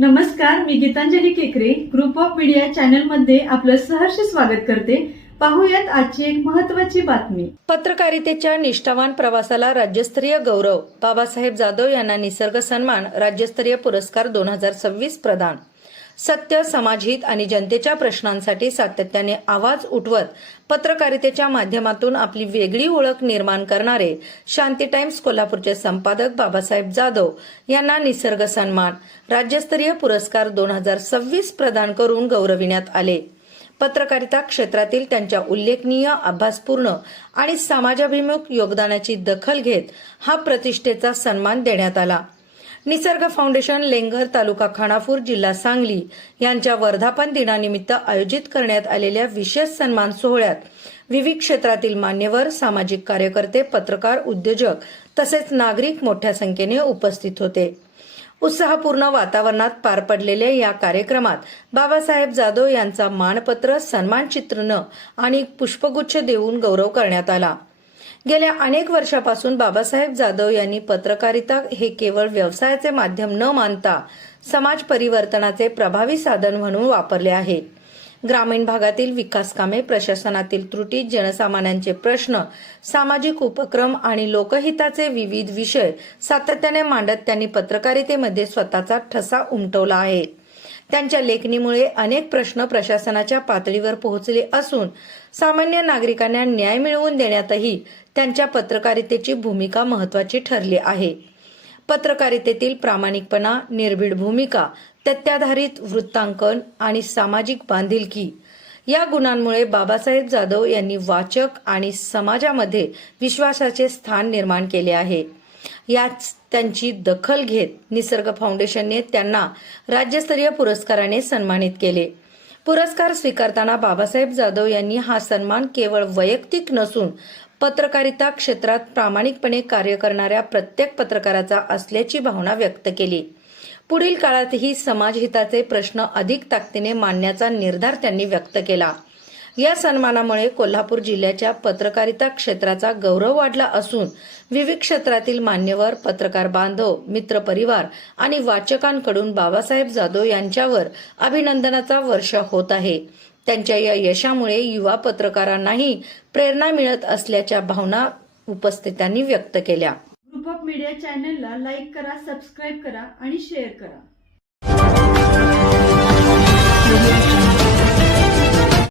नमस्कार, मी गीतांजली केकरे group of media channel मध्ये आपलं सहर्ष स्वागत करते। पाहूयात आजची एक महत्त्वाची बातमी। पत्रकारितेच्या निष्ठावान प्रवासाला राज्यस्तरीय गौरव, बाबासाहेब जाधव यांना निसर्ग सन्मान राज्यस्तरीय पुरस्कार 2026 प्रदान। सत्य, समाजहित आणि जनतेच्या प्रश्नांसाठी सातत्याने आवाज उठवत पत्रकारितेच्या माध्यमातून आपली वेगळी ओळख निर्माण करणारे शांती टाइम्स कोल्हापूरचे संपादक बाबासाहेब जाधव यांना निसर्ग सन्मान राज्यस्तरीय पुरस्कार 2026 प्रदान करून गौरविण्यात आले। पत्रकारिता क्षेत्रातील त्यांच्या उल्लेखनीय, अभ्यासपूर्ण आणि समाजाभिमुख योगदानाची दखल घेत हा प्रतिष्ठेचा सन्मान देण्यात आला। निसर्ग फाउंडेशन, लेंगर, तालुका खानापूर, जिल्हा सांगली यांच्या वर्धापन दिनानिमित्त आयोजित करण्यात आलेल्या विशेष सन्मान सोहळ्यात विविध क्षेत्रातील मान्यवर, सामाजिक कार्यकर्ते, पत्रकार, उद्योजक तसेच नागरिक मोठ्या संख्येने उपस्थित होते। उत्साहपूर्ण वातावरणात पार पडलेल्या या कार्यक्रमात बाबासाहेब जाधव यांचा मानपत्र, सन्मानचिन्ह आणि पुष्पगुच्छ देऊन गौरव करण्यात आला। गेल्या अनेक वर्षापासून बाबासाहेब जाधव यांनी पत्रकारिता हे केवळ व्यवसायाचे माध्यम न मानता समाज परिवर्तनाचे प्रभावी साधन म्हणून वापरले आहे। ग्रामीण भागातील विकास कामे, प्रशासनातील त्रुटी, जनसामान्यांचे प्रश्न, सामाजिक उपक्रम आणि लोकहिताचे विविध विषय सातत्याने मांडत त्यांनी पत्रकारितेमध्ये स्वतःचा ठसा उमटवला आहे। त्यांच्या लेखणीमुळे अनेक प्रश्न प्रशासनाच्या पातळीवर पोहोचले असून सामान्य नागरिकांना न्याय मिळवून देण्यातही त्यांच्या पत्रकारितेची भूमिका महत्त्वाची ठरली आहे। पत्रकारितेतील प्रामाणिकपणा, निर्भीड भूमिका, तथ्याधारित वृत्तांकन आणि सामाजिक बांधिलकी या गुणांमुळे बाबासाहेब जाधव यांनी वाचक आणि समाजामध्ये विश्वासाचे स्थान निर्माण केले आहे। याच त्यांची दखल घेत निसर्ग फाउंडेशनने त्यांना राज्यस्तरीय पुरस्काराने सन्मानित केले। पुरस्कार स्वीकारताना बाबासाहेब जाधव यांनी हा सन्मान केवळ वैयक्तिक नसून पत्रकारिता क्षेत्रात प्रामाणिकपणे कार्य करणाऱ्या प्रत्येक पत्रकाराचा असल्याची भावना व्यक्त केली। पुढील काळातही समाजहिताचे प्रश्न अधिक ताकदीने मांडण्याचा निर्धार त्यांनी व्यक्त केला। या सन्मानामुळे कोल्हापूर जिल्ह्याच्या पत्रकारिता क्षेत्राचा गौरव वाढला असून विविध क्षेत्रातील मान्यवर, पत्रकार बांधव, मित्रपरिवार आणि वाचकांकडून बाबासाहेब जाधव यांच्यावर अभिनंदनाचा वर्षाव होत आहे। त्यांच्या या यशामुळे युवा पत्रकारांनाही प्रेरणा मिळत असल्याच्या भावना उपस्थितांनी व्यक्त केल्या। ग्रुप ऑफ मीडिया चॅनलला लाईक करा, सबस्क्राईब करा आणि शेअर करा।